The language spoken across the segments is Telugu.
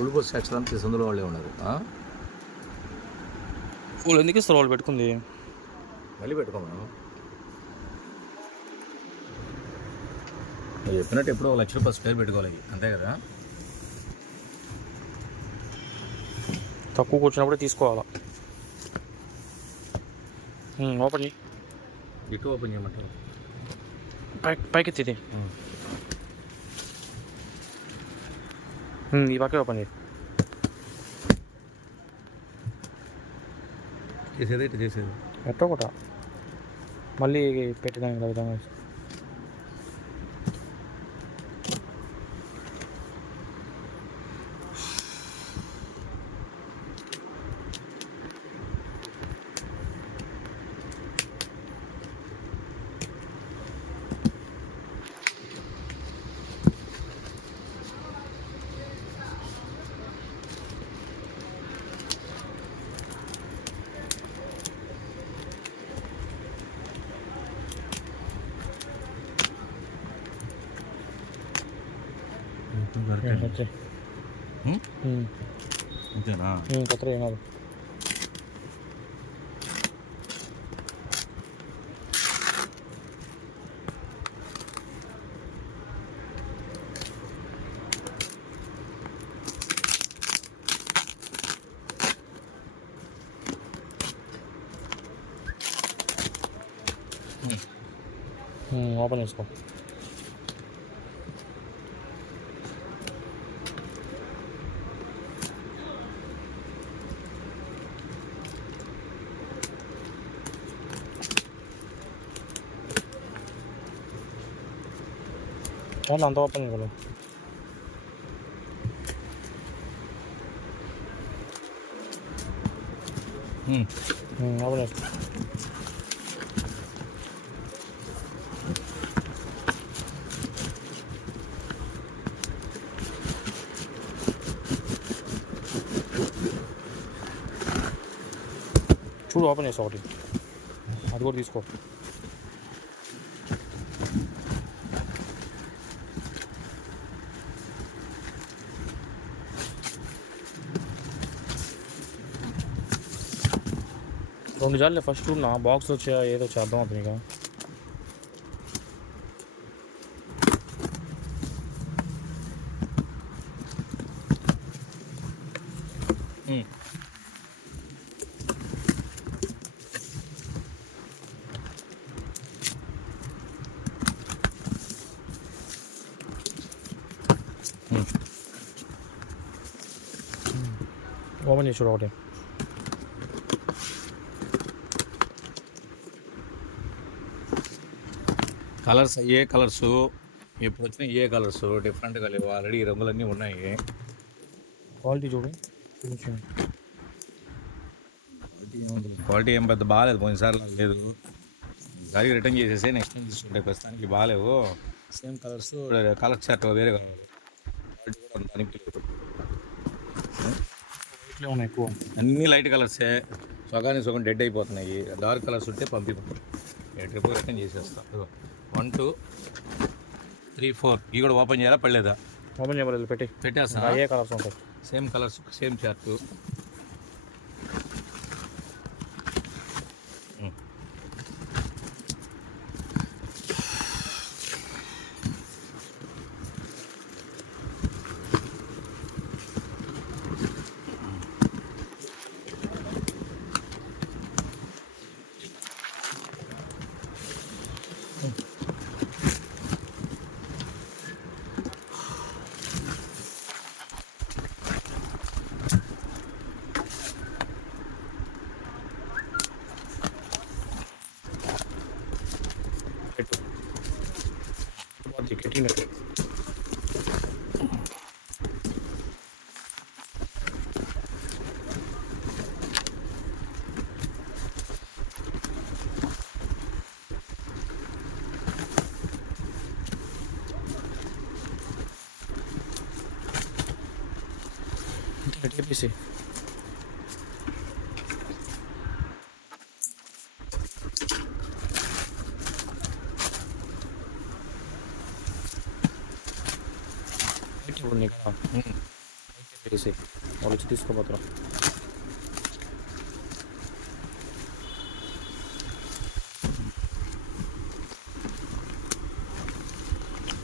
ఉల్లిపోసి సెక్షన్ అంతా సందులో వాళ్ళే ఉన్నారు. వాళ్ళు ఎందుకు ఇస్తారు? వాళ్ళు పెట్టుకుంది మళ్ళీ పెట్టుకోమను. నువ్వు చెప్పినట్టు ఎప్పుడో ₹1,00,000 స్క్వేర్ పెట్టుకోవాలి, అంతే కదా? తక్కువకి వచ్చినప్పుడే తీసుకోవాలా. ఓపెన్ చేయి. ఇటు ఓపెన్ చేయమంటారు. పైకి ఎత్తిది. ఈ పక్కే ఓపెన్ చేయి. చేసేది ఇటు చేసేది ఎట్టో కూడా మళ్ళీ పెట్టడానికి విధంగా. అంతేనా? కొత్త ఏం కాదు. ఓపెన్ చేసుకో. అంత ఓపెన్ కదా. ఓపెన్ చేసుకో. చూడు ఓపెన్ చేస్తా ఒకటి, అది కూడా తీసుకో. రెండు జాలే ఫస్ట్ నా బాక్స్ వచ్చా ఏదో చేద్దాం అవుతుంది ఇక. ఓపెన్ చేసి చూడు ఒకటి. కలర్స్ ఏ కలర్సు ఇప్పుడు వచ్చిన ఏ కలర్స్ డిఫరెంట్గా లేవు, ఆల్రెడీ ఈ రంగులన్నీ ఉన్నాయి. క్వాలిటీ చూడు. క్వాలిటీ ఏం పెద్ద బాగాలేదు, పోయినసారి లేదు. ఈసారి రిటర్న్ చేసేసి నెక్స్ట్ టైం తీసుకుంటే ప్రస్తుతానికి బాగాలేవు. సేమ్ కలర్స్, కలర్ షర్ట్ వేరే కావాలి. క్వాలిటీ కూడా అంత అనిపించలేదు. ఎక్కువ అన్నీ లైట్ కలర్సే, సగానికి సగం డెడ్ అయిపోతున్నాయి. డార్క్ కలర్స్ ఉంటే ట్రిప్ రిటర్న్ చేసేస్తాం. 1 2 3 4 ఇవి కూడా ఓపెన్ చేయాలా పడలేదా? ఓపెన్ చేయలేదు, పెట్టేస్తా. ఏ కలర్స్ ఉంటాయి? Same colours, same chart. TPC వేసి వాళ్ళు వచ్చి తీసుకోపోతారు.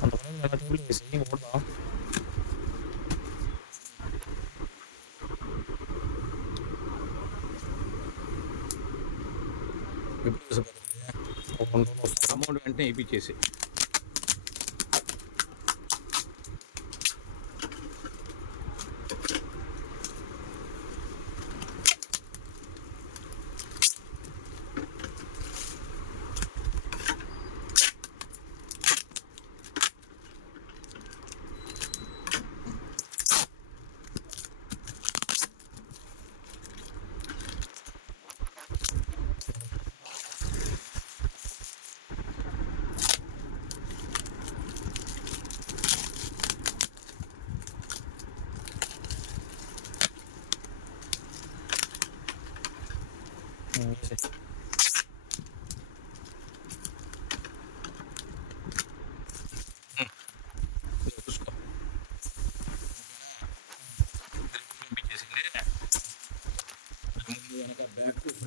అంతమంది ఎలా టేబుల్ వేసి కూడా ఎప్పుడు తీసుకుపోతుంది ఒక 2 రోజులు వస్తుంది. అమౌంట్ వెంటనే ఇప్పించేసి వేసి